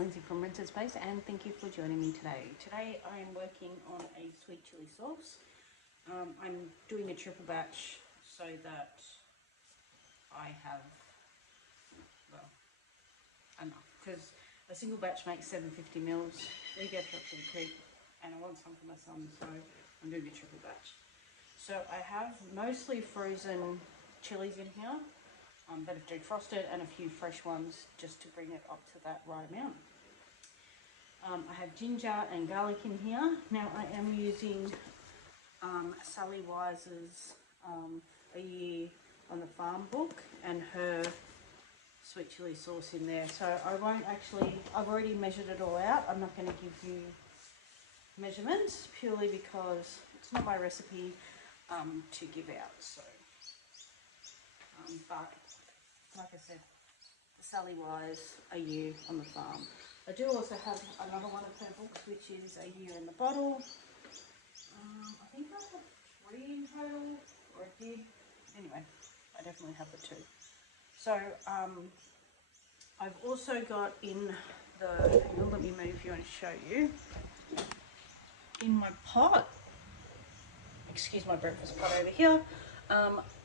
Lindsay from Rented Space, and thank you for joining me today. Today I am working on a sweet chili sauce. I'm doing a triple batch so that I have, well, enough, because a single batch makes 750 mils. We get up to the creek and I want some for my son, so I'm doing a triple batch. So I have mostly frozen chilies in here that have defrosted, and a few fresh ones just to bring it up to that right amount. I have ginger and garlic in here. Now I am using Sally Wise's A Year on the Farm book and her sweet chili sauce in there. So I won't actually, I've already measured it all out. I'm not going to give you measurements purely because it's not my recipe to give out. So, but like I said, Sally Wise, A Year on the Farm. I do also have another one of her books, which is A Year in the Bottle. I think I have 3 in total, or I did. Anyway, I definitely have the 2. So I've also got in the, let me move you and show you, in my pot, excuse my breakfast pot over here,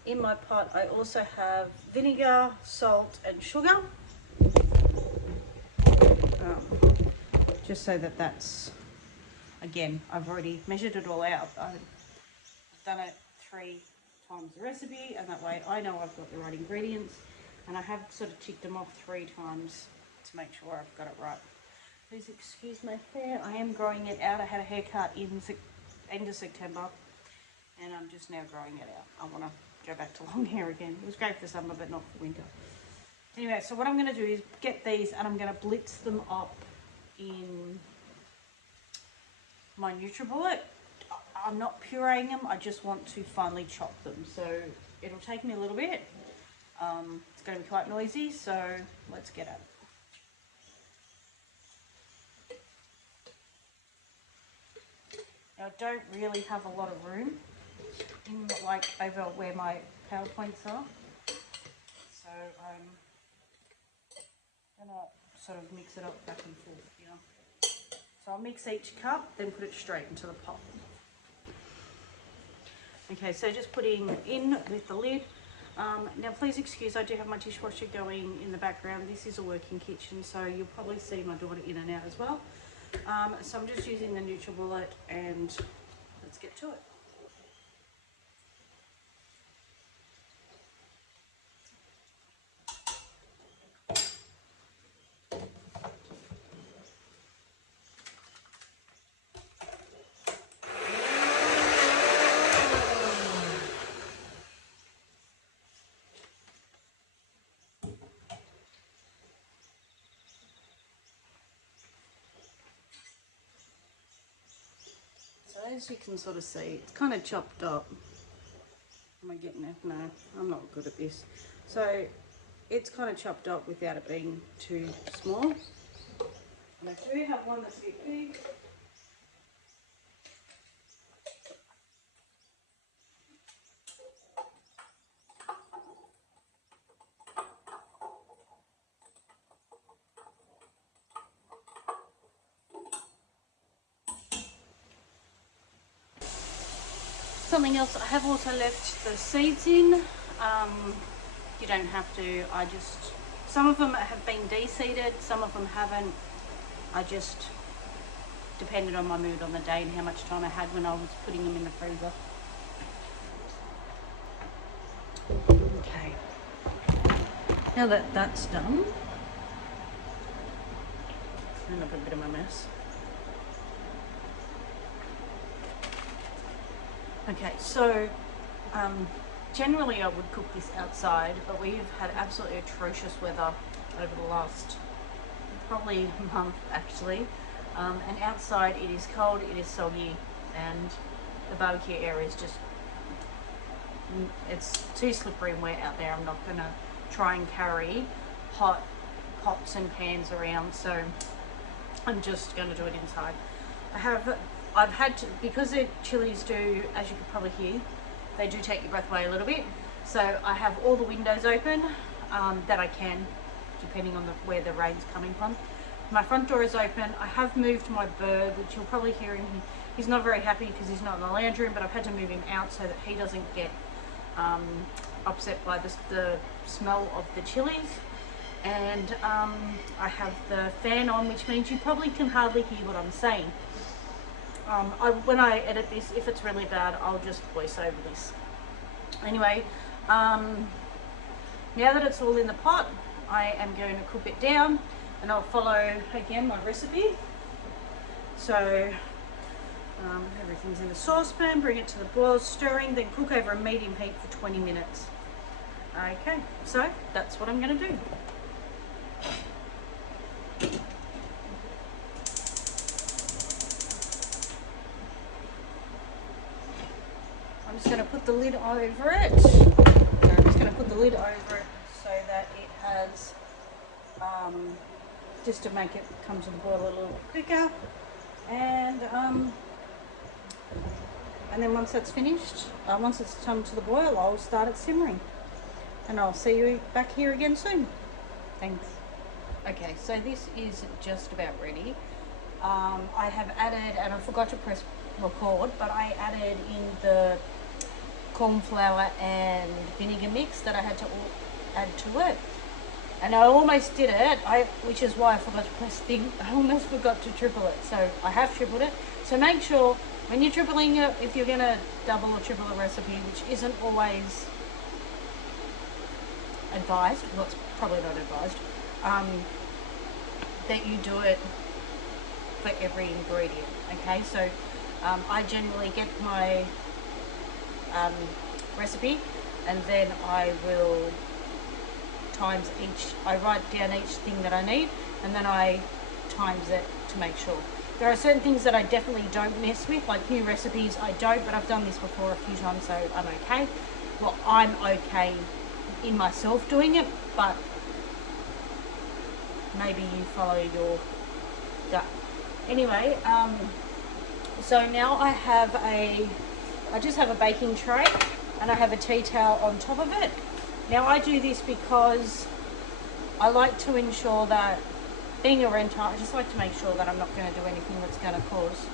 in my pot I also have vinegar, salt and sugar, just so that that's, again, I've already measured it all out. I've done it 3 times the recipe, and that way I know I've got the right ingredients, and I have sort of ticked them off 3 times to make sure I've got it right. Please excuse my hair, I am growing it out. I had a haircut in end of September and I'm just now growing it out. I want to go back to long hair again. It was great for summer but not for winter. Anyway, so what I'm going to do is get these and I'm going to blitz them up in my NutriBullet. I'm not pureeing them, I just want to finely chop them. So it'll take me a little bit. It's going to be quite noisy, so let's get at it. Now I don't really have a lot of room in, like, over where my PowerPoints are, so I'm gonna sort of mix it up back and forth here. So I'll mix each cup, then put it straight into the pot. Okay, so just putting in with the lid. Now please excuse, I do have my dishwasher going in the background. This is a working kitchen, so you'll probably see my daughter in and out as well. So I'm just using the NutriBullet, and let's get to it. As you can sort of see, it's kind of chopped up. Am I getting it? No, I'm not good at this. So it's kind of chopped up without it being too small. And I do have one that's a bit big. Something else, I have also left the seeds in. You don't have to, some of them have been de-seeded, some of them haven't. I just depended on my mood on the day and how much time I had when I was putting them in the freezer. Okay, now that that's done, clean up a bit of my mess. Okay, so generally I would cook this outside, but we've had absolutely atrocious weather over the last probably month actually, and outside it is cold, it is soggy, and the barbecue area is just, it's too slippery and wet out there. I'm not going to try and carry hot pots and pans around, so I'm just going to do it inside. I've had to, because the chilies do, as you could probably hear, they do take your breath away a little bit. So I have all the windows open that I can, depending on where the rain's coming from. My front door is open. I have moved my bird, which you'll probably hear him. He's not very happy because he's not in the lounge room, but I've had to move him out so that he doesn't get upset by the smell of the chilies. And I have the fan on, which means you probably can hardly hear what I'm saying. When I edit this, if it's really bad, I'll just voice over this. Anyway, now that it's all in the pot, I am going to cook it down, and I'll follow again my recipe. So everything's in the saucepan, bring it to the boil, stirring, then cook over a medium heat for 20 minutes. Okay, so that's what I'm going to do. I'm just going to put the lid over it. I'm just going to put the lid over it so that it has, just to make it come to the boil a little bit quicker. And then once that's finished, once it's come to the boil, I'll start it simmering. And I'll see you back here again soon. Thanks. Okay, so this is just about ready. I have added, and I forgot to press record, but I added in the corn flour and vinegar mix that I had to add to it. And I almost did it, which is why I forgot to press thing. I almost forgot to triple it. So I have tripled it. So make sure when you're tripling it, if you're going to double or triple a recipe, which isn't always advised, well, it's probably not advised, that you do it for every ingredient. Okay, so I generally get my recipe, and then I will times each, I write down each thing that I need, and then I times it to make sure. There are certain things that I definitely don't mess with, like new recipes I don't, but I've done this before a few times, so I'm okay. Well, I'm okay in myself doing it, but maybe you follow your gut. Anyway, so now I just have a baking tray, and I have a tea towel on top of it. Now I do this because I like to ensure that, being a renter, I just like to make sure that I'm not going to do anything that's going to cause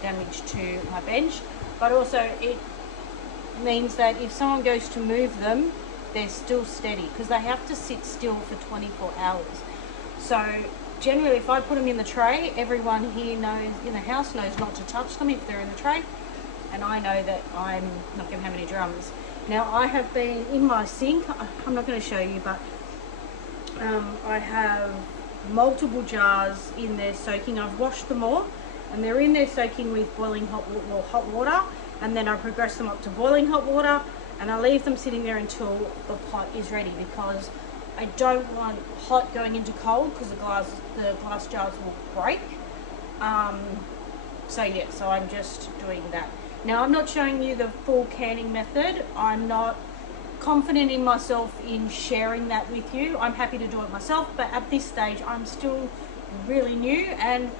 damage to my bench. But also it means that if someone goes to move them, they're still steady, because they have to sit still for 24 hours. So generally, if I put them in the tray, everyone here knows, in the house knows not to touch them if they're in the tray. And I know that I'm not going to have any drums. Now I have been in my sink, I'm not going to show you, but I have multiple jars in there soaking. I've washed them all, and they're in there soaking with boiling hot water, and then I progress them up to boiling hot water, and I leave them sitting there until the pot is ready, because I don't want hot going into cold, because the glass jars will break. So yeah, so I'm just doing that. Now I'm not showing you the full canning method. I'm not confident in myself in sharing that with you. I'm happy to do it myself, but at this stage I'm still really new, and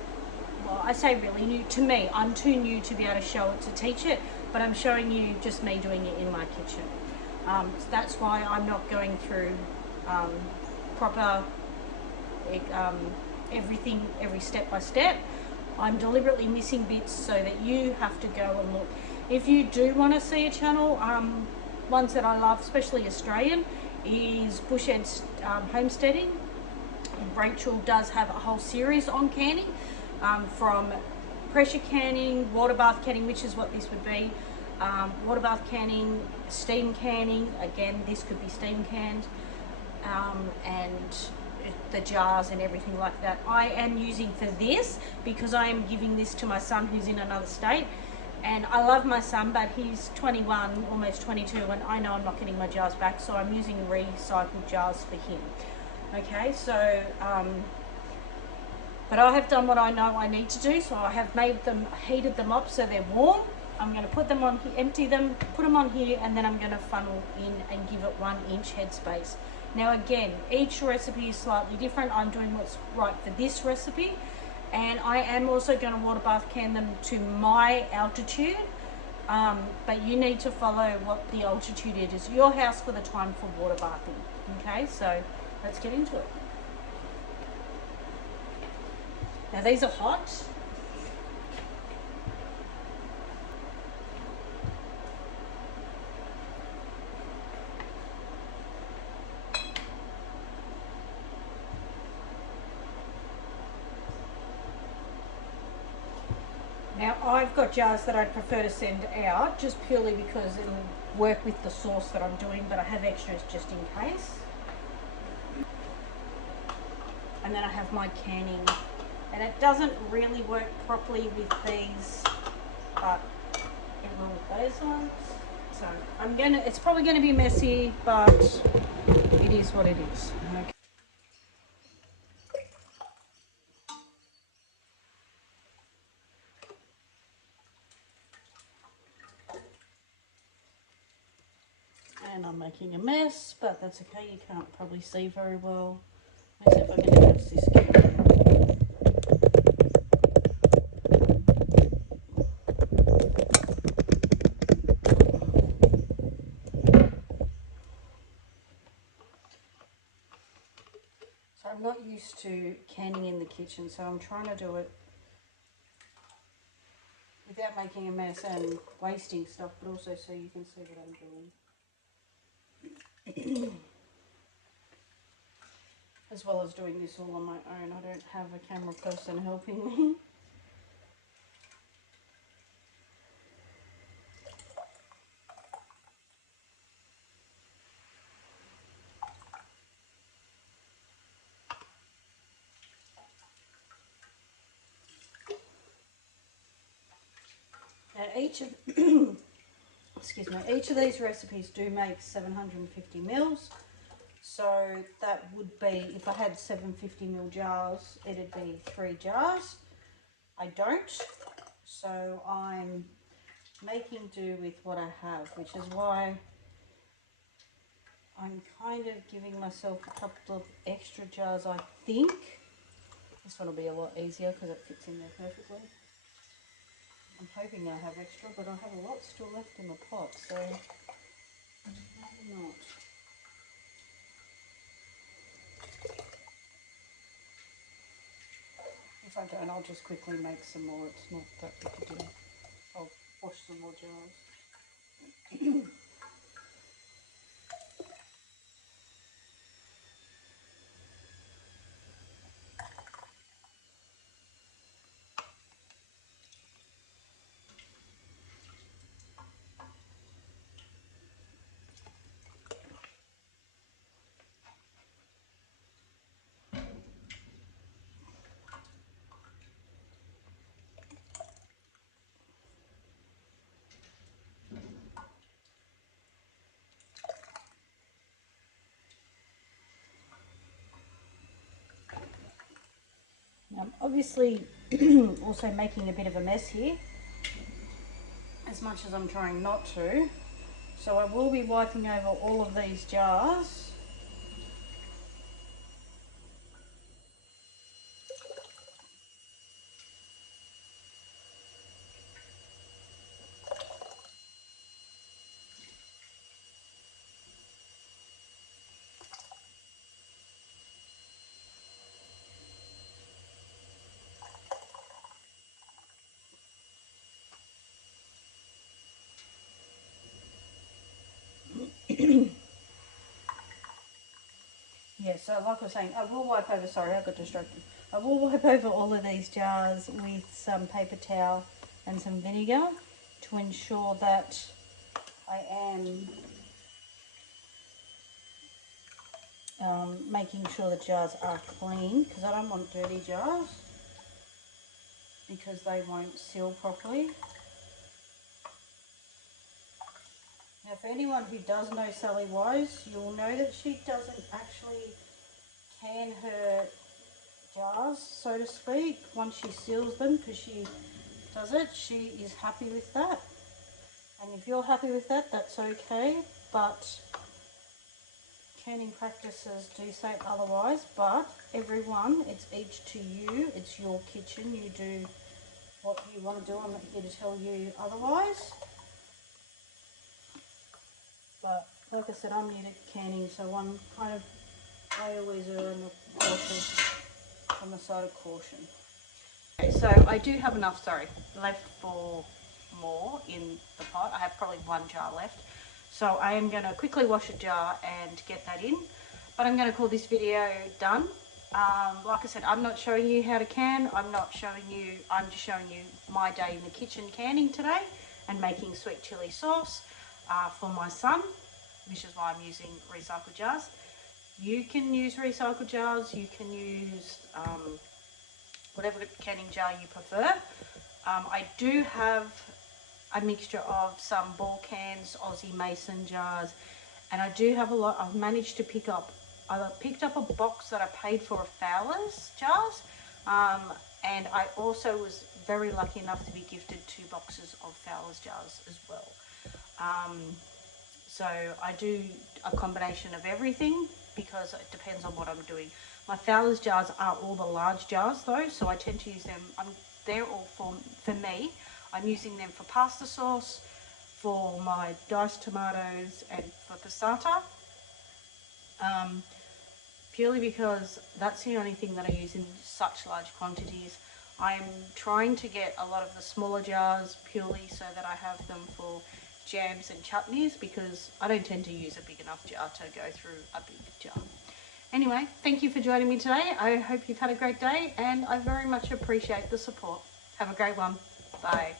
well, I say really new to me. I'm too new to be able to show it, to teach it, but I'm showing you just me doing it in my kitchen. So that's why I'm not going through proper everything, every step by step. I'm deliberately missing bits so that you have to go and look. If you do want to see a channel, ones that I love, especially Australian, is Bush End Homesteading. Rachel does have a whole series on canning, from pressure canning, water bath canning, which is what this would be, water bath canning, steam canning, again this could be steam canned, and the jars and everything like that. I am using for this because I am giving this to my son who's in another state, and I love my son, but he's 21, almost 22, and I know I'm not getting my jars back, so I'm using recycled jars for him. Okay, so but I have done what I know I need to do, so I have made them, heated them up so they're warm. I'm going to put them on, empty them, put them on here, and then I'm going to funnel in and give it 1 inch headspace. Now again, each recipe is slightly different. I'm doing what's right for this recipe, and I am also going to water bath can them to my altitude, but you need to follow what the altitude is your house for the time for water bathing. Okay, so let's get into it. Now these are hot. Now I've got jars that I'd prefer to send out just purely because it'll work with the sauce that I'm doing, but I have extras just in case. And then I have my canning, and it doesn't really work properly with these, but it will with those ones. So it's probably gonna be messy, but it is what it is. Okay. And I'm making a mess, but that's okay. You can't probably see very well. Let's see if I can adjust this camera. So I'm not used to canning in the kitchen, so I'm trying to do it without making a mess and wasting stuff, but also so you can see what I'm doing. As well as doing this all on my own. I don't have a camera person helping me. Now each of excuse me, each of these recipes do make 750 mils. So that would be, if I had 750 ml jars, it'd be 3 jars. I don't, so I'm making do with what I have, which is why I'm kind of giving myself a couple of extra jars, I think. This one will be a lot easier because it fits in there perfectly. I'm hoping I have extra, but I have a lot still left in the pot, so maybe not. If I don't, I'll just quickly make some more. It's not that big a deal. I'll wash some more jars. I'm obviously also making a bit of a mess here, as much as I'm trying not to. So I will be wiping over all of these jars. Yeah, so like I was saying, I will wipe over, sorry, I got distracted. I will wipe over all of these jars with some paper towel and some vinegar to ensure that I am making sure the jars are clean, because I don't want dirty jars because they won't seal properly. Now for anyone who does know Sally Wise, you'll know that she doesn't actually can her jars, so to speak, once she seals them, because she does it. She is happy with that, and if you're happy with that, that's okay, but canning practices do say otherwise. But everyone, it's each to you, it's your kitchen, you do what you want to do. I'm not here to tell you otherwise, but like I said, I'm new to canning, so I always err on the side of caution. So I do have enough, left for more in the pot. I have probably 1 jar left. So I am going to quickly wash a jar and get that in. But I'm going to call this video done. Like I said, I'm not showing you how to can. I'm just showing you my day in the kitchen canning today and making sweet chili sauce for my son, which is why I'm using recycled jars. You can use recycled jars, you can use whatever canning jar you prefer. I do have a mixture of some ball cans, Aussie Mason jars, and I do have a lot. I've managed to pick up, I picked up a box that I paid for of Fowler's jars, and I also was very lucky enough to be gifted 2 boxes of Fowler's jars as well. So I do a combination of everything because it depends on what I'm doing. My Fowler's jars are all the large jars though, so I tend to use them. They're all for me. I'm using them for pasta sauce, for my diced tomatoes, and for passata. Purely because that's the only thing that I use in such large quantities. I'm trying to get a lot of the smaller jars purely so that I have them for jams and chutneys, because I don't tend to use a big enough jar to go through a big jar. Anyway, thank you for joining me today. I hope you've had a great day, and I very much appreciate the support. Have a great one. Bye.